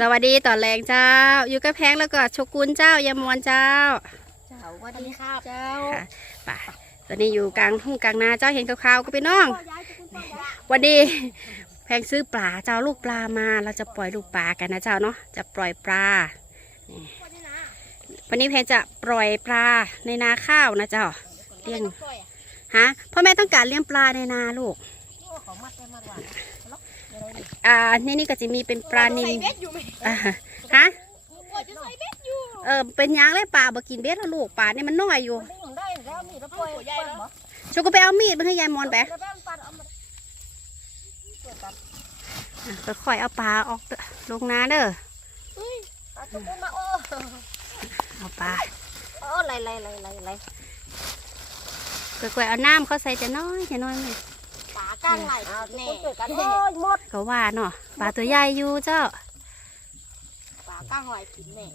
สวัสดีตอนแรงเจ้า อยู่กับแพงแล้วก็ชกุนเจ้ายามวนเจ้าสวัสดีครับเจ้าค่ะไป่ะตอนนี้อยู่กลางทุ่งกลางนาเจ้าเห็นขาวๆก็ไปน้อง วันดี แพงซื้อปลาเจ้าลูกปลามา เราจะปล่อยลูกปลากันนะเจ้าเนาะ จะปล่อยปลานี่วันนี้แพงจะปล่อยปลาในนาข้าวนะเจ้า เลี้ยง ฮะ พ่อแม่ต้องการเลี้ยงปลาในนาลูกของมัดได้มากกว่า อ่านี่นี่ก็จะมีเป็นปลานิลอ่าฮะจะใส่เบ็ดอยู่เออเป็นหยางเลยปลาบ่กินเบ็ดแล้วลูกปลานี่มันน้อยอยู่ดึงได้แล้วมีแล้วปล่อยใหญ่แล้วชกก็ไปเอามีดมาให้ยายมอนไปแล้วแม่ปัดเอามาอะก็ค่อยเอาปลาออกลงนาเด้อเฮ้ยปัดตะกุนมาโอ้เอาปลาโอ้ไหลไหลไหลไหลไหลก็ค่อยเอาน้ำเขาใส่จะน้อยจะน้อยเลยปลา กลางไหลแน่เกิดกันโอ้ยหมดก็ว่าเนาะปลาตัวใหญ่อยู่เจ้าปลากลางไหลกินแน่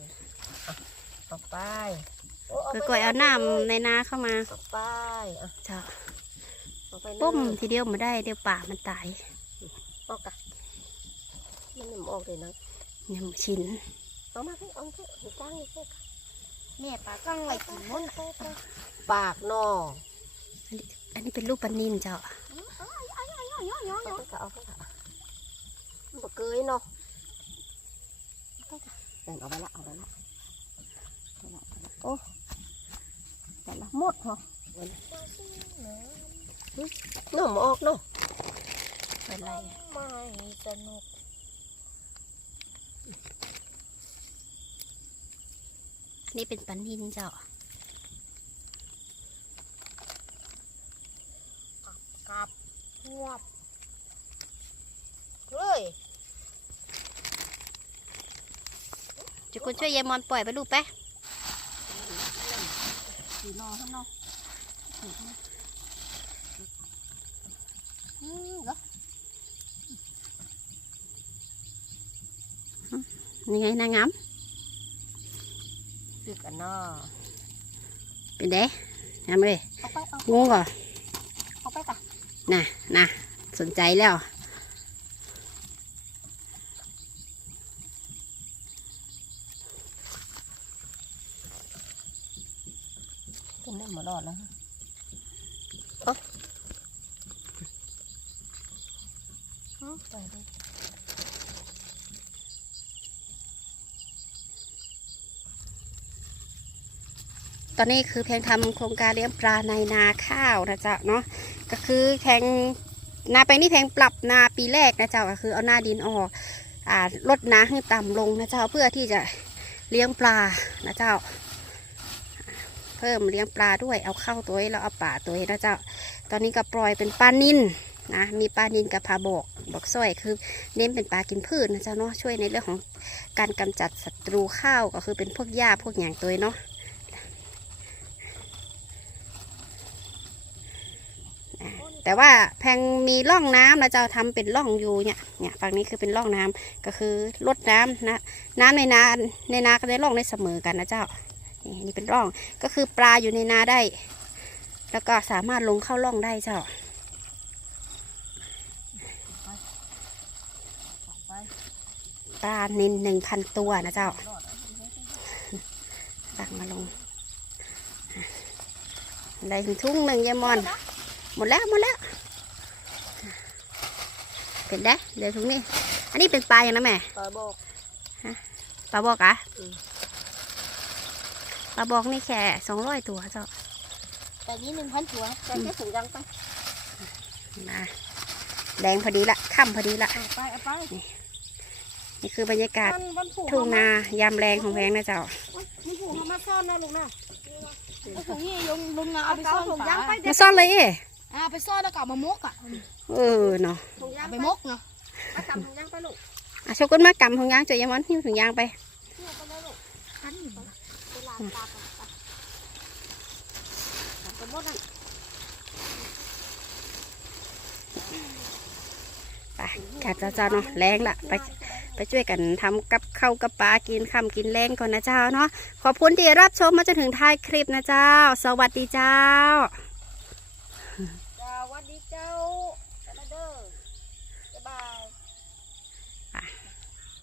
ต่อไปก็ค่อยเอาน้ำในนาเข้ามาต่อไปเจ้าปุ้มทีเดียวมาได้เดี๋ยวปลามันตายออกกันมันหนึ่งออกเลยนะยำชิ้นเอามาพี่เอาพี่หัวกลางนี่พี่แม่ปลากลางไหลกินมดปากนออันนี้เป็นลูกปลานินเจ้า เอาไปค่ะเอาไปค่ะมันบ่เกยเนาะเดินเอาไปละเอาไปละเอาละเอาละโอ้แต่ละหมดเหรอเนาะมาออกเนาะเป็นไรไม่สนุกนี่เป็นปลานินเจ้า กับ งวบเฮ้ยจุกุนช่วยยายมอนปล่อยไปลูกไปสีนอข้างนอกอืมเหรอนี่ไงนางงามตึกอันเนาะเป็นเด้งามเลยเอาไปเอางงเหรอเอาไปค่ะ น่ะน่ะสนใจแล้วขึ้นได้หมดรอดแล้วเอาไปเลยตอนนี้คือแพงทำโครงการเลี้ยงปลาในนาข้าวนะจ๊ะเนาะ ก็คือแพงนาไปนี่แพงปรับนาปีแรกนะเจ้าก็คือเอาหน้าดินออกอ่าลดน้ำให้ต่ำลงนะเจ้าเพื่อที่จะเลี้ยงปลานะเจ้า เพิ่มเลี้ยงปลาด้วยเอาเข้าตัวแล้วเอาป่าตัวนะเจ้า ตอนนี้ก็ปล่อยเป็นปลานินนะมีปลานินกับปลาบอกบอกส้อยคือเน้นเป็นปลากินพืชนะเจ้าเนาะช่วยในเรื่องของการกำจัดศัตรูข้าวก็คือเป็นพวกหญ้าพวกอย่างตัวเนาะ แต่ว่าแพงมีร่องน้ำนะเจ้าทำเป็นร่องอยู่เนี่ยเนี่ยฝั่งนี้คือเป็นร่องน้ำก็คือลดน้ำนะน้ำในนาในนาก็ได้ร่องได้เสมอกันนะเจ้านี่นี่เป็นร่องก็คือปลาอยู่ในนาได้ แล้วก็สามารถลงเข้าร่องได้เจ้าปลาเนินหนึ่งพันตัวนะเจ้าตักมาลง ได้ถึงทุ่งหนึ่งยายมอน หมดแล้วหมดแล้วเป็นได้เดี๋ยวถุงนี้ อันนี้เป็นปลาอย่างนะแม่ปลาบอกปลาบอกอะอืมปลาบอกนี่แค่สองร้อยตัวเจ้าแต่นี้หนึ่งพันตัวแต่แค่ถุงยังไปมาแดงพอดีละค่ำพอดีละเอาไปเอาไปนี่คือบรรยากาศมันมันผูกทุ่งนายามแรงของแพงนะเจ้ามันผูกเขามาซ่อนนะลุงนะเอาถุงนี้ยงลุงนะเอาไปซ่อนถุงยางไปมาซ่อนเลยเอ๊ะ อ่าไปซ่อนแล้วก็เอามามกอะเออเนาะถุงยางไปมกเนาะมาทำถุงยางไปลูกอะชกุนมากำถุงยางเจอยายมอนหิ้วถุงยางไปเนี่ยไปเลยลูกคันอยู่นะเวลาตากันไปไปหมดอะไปกัดเจ้าเจ้าเนาะแรงละไป ไปช่วยกันทำกับข้าวกับปลากินคำกินแรงก่อนนะเจ้าเนาะขอบคุณที่รับชมมาจนถึงท้ายคลิปนะเจ้า สวัสดีเจ้า